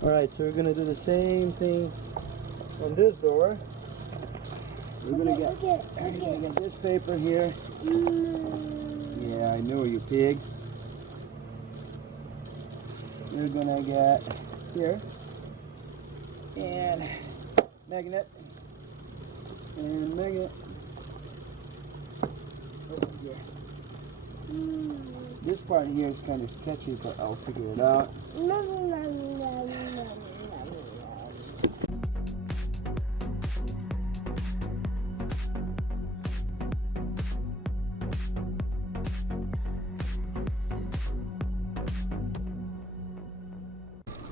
Alright, so we're gonna do the same thing on this door. We're gonna get this paper here. Yeah, I know you pig. We're gonna get here and magnet and magnet over here. This part here is kind of sketchy, but I'll figure it out.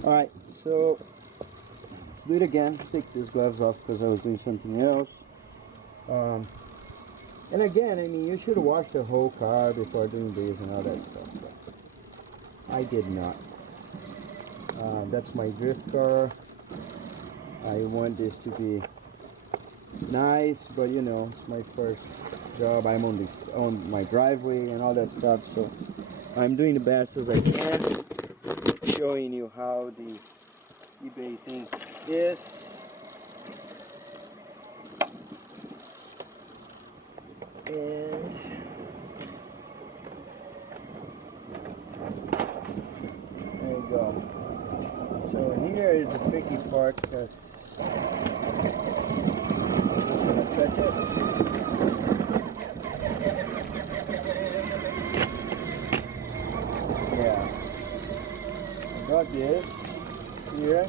Alright, so do it again. Take these gloves off because I was doing something else. And again, I mean, you should wash the whole car before doing this and all that stuff. But I did not. That's my drift car. I want this to be nice, but you know, it's my first job. I'm on my driveway and all that stuff, so I'm doing the best as I can, showing you how the eBay thing is. And there you go. So here is the tricky part because I'm just going to touch it. Yeah. I got this here.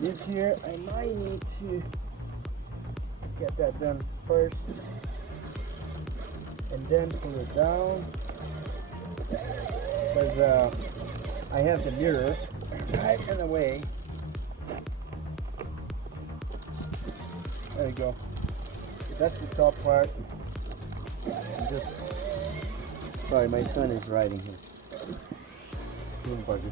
This here I might need to get that done first and then pull it down because I have the mirror right in the way. There you go. That's the top part. Just sorry, my son is riding his room buggy.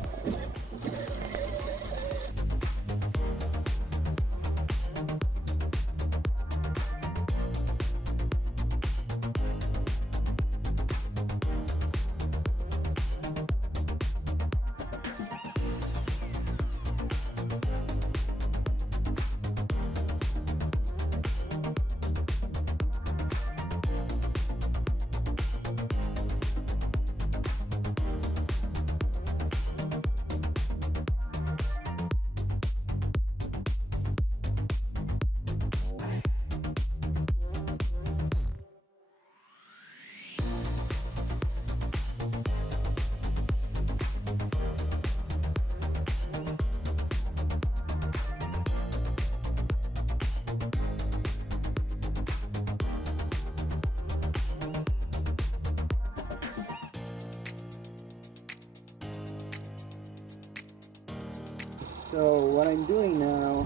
So what I'm doing now,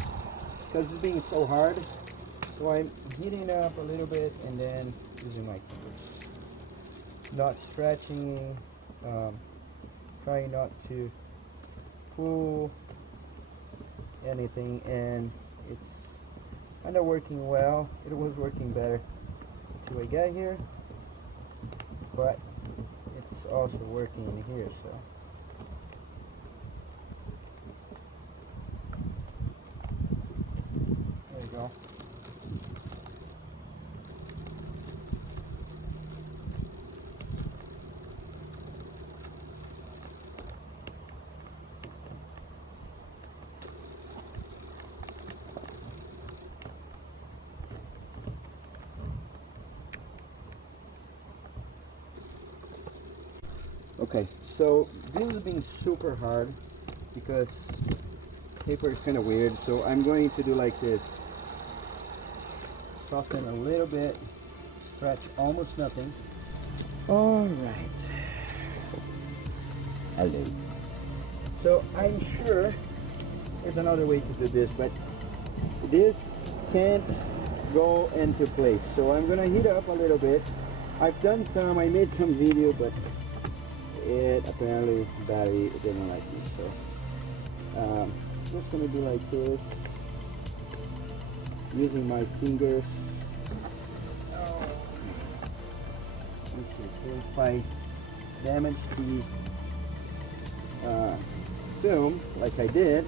because it's being so hard, so I'm heating it up a little bit and then using my fingers. Not stretching, trying not to pull anything, and it's kind of working well. It was working better till I get here, but it's also working in here, so. There you go. Okay, so this is being super hard because paper is kind of weird, so I'm going to do like this. Soften a little bit, stretch almost nothing. Alright. Hello. So I'm sure there's another way to do this, but this can't go into place. So I'm gonna heat up a little bit. I've done some, I made some video, but it apparently battery didn't like me, so just gonna do like this using my fingers. Let's see, so if I damage the film, like I did,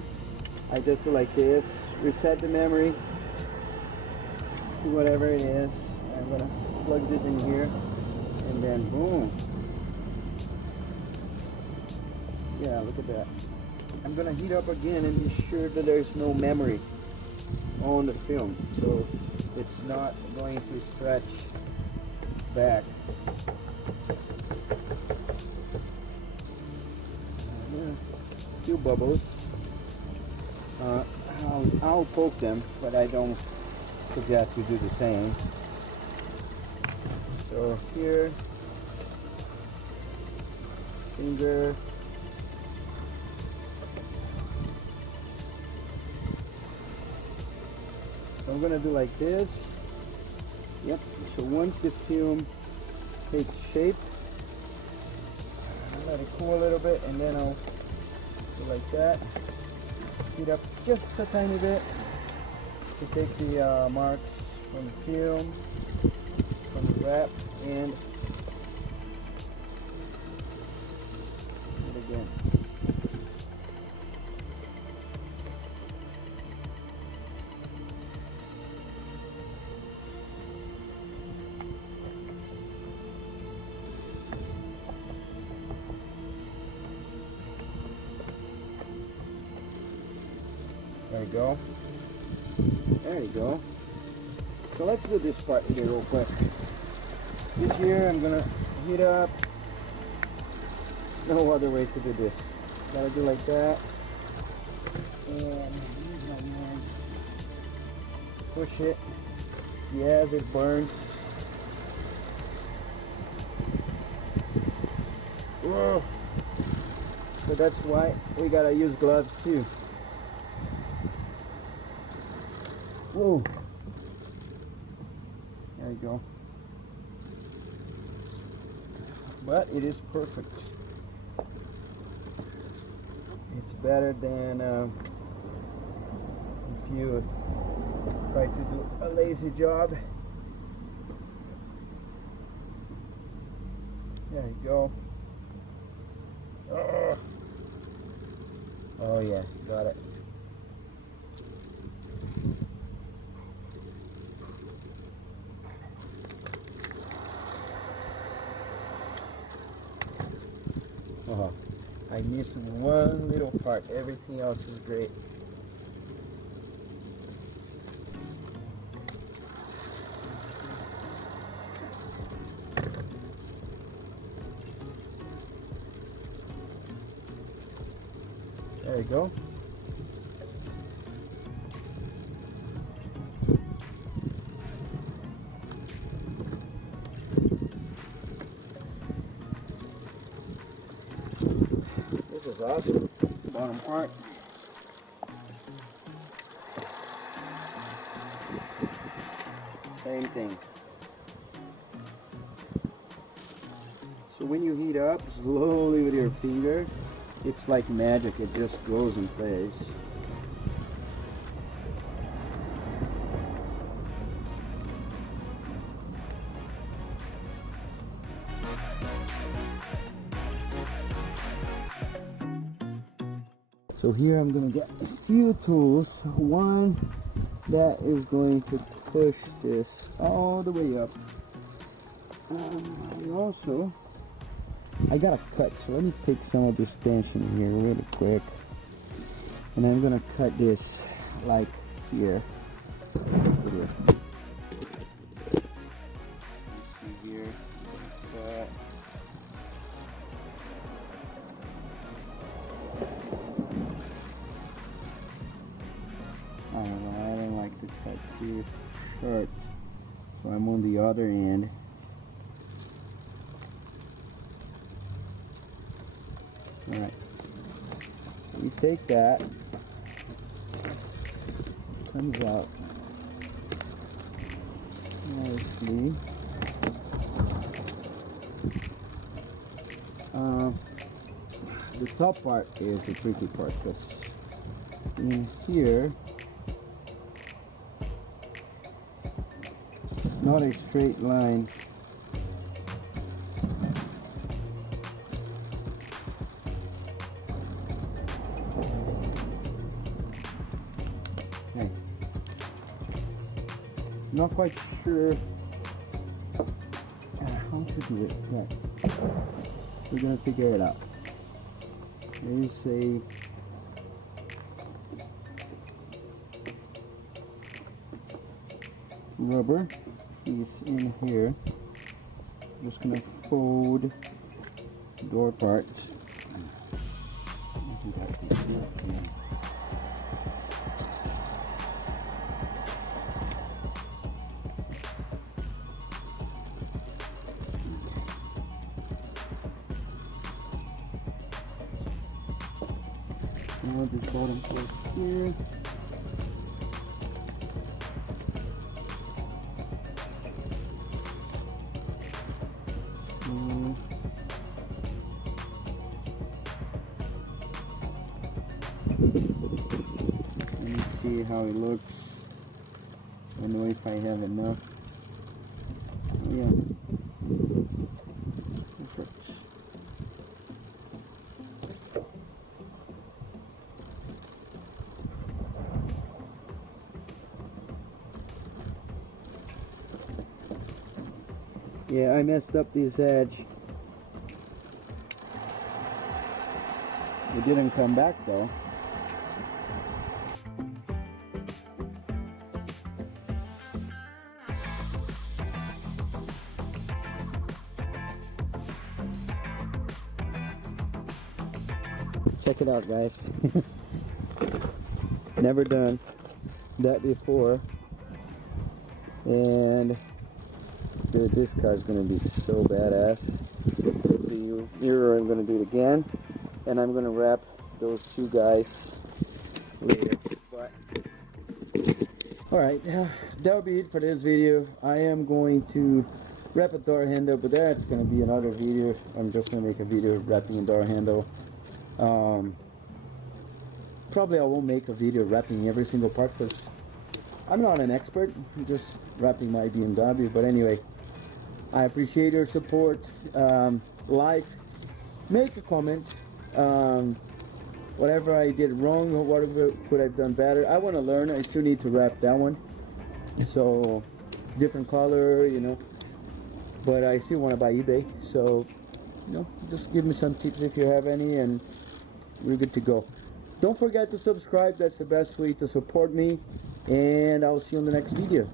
I just do like this, reset the memory to whatever it is. I'm gonna plug this in here, and then boom. Yeah, look at that. I'm gonna heat up again and be sure that there's no memory on the film, so it's not going to stretch back. A few bubbles. I'll poke them, but I don't suggest you do the same. So here, finger. So I'm gonna do like this. Yep. So once the film takes shape, I'll let it cool a little bit, and then I'll do like that. Heat up just a tiny bit to take the marks from the film, from the wrap, and do it again. There you go. There you go. So let's do this part here real quick. This here I'm gonna heat up. No other way to do this. Gotta do like that. And use my hand. Push it. Yes, it burns. Whoa. So that's why we gotta use gloves too. Whoa. There you go. But it is perfect. It's better than if you try to do a lazy job. There you go. Oh yeah, got it. I missed one little part. Everything else is great. There you go. This is awesome. Bottom part. Same thing. So when you heat up slowly with your finger, it's like magic. It just goes in place. So here I'm going to get a few tools. One that is going to push this all the way up. I got a cut, so let me take some of this tension here really quick. And I'm going to cut this like here. Here. See here. Cut. I don't like to cut too short, so I'm on the other end. Alright, we take that, comes out nicely. The top part is the tricky part, because in here not a straight line. Okay. Not quite sure how to do it, but we're gonna figure it out. There's a rubber piece in here. Just gonna fold door parts. Now this bottom part here. Let me see how it looks. I don't know if I have enough. Oh, yeah. Perfect. Yeah, I messed up this edge. It didn't come back though. Check it out, guys. Never done that before. And dude, this car's gonna be so badass. The mirror, I'm gonna do it again. And I'm gonna wrap those two guys later. But alright, that'll be it for this video. I am going to wrap a door handle, but that's gonna be another video. I'm just gonna make a video wrapping a door handle. Probably I won't make a video wrapping every single part because I'm not an expert. I'm just wrapping my BMW. But anyway, I appreciate your support. Like, make a comment. Whatever I did wrong or whatever could I've done better. I want to learn. I still need to wrap that one. So different color, you know. But I still want to buy eBay. So, you know, just give me some tips if you have any, and we're good to go. Don't forget to subscribe. That's the best way to support me. And I'll see you on the next video.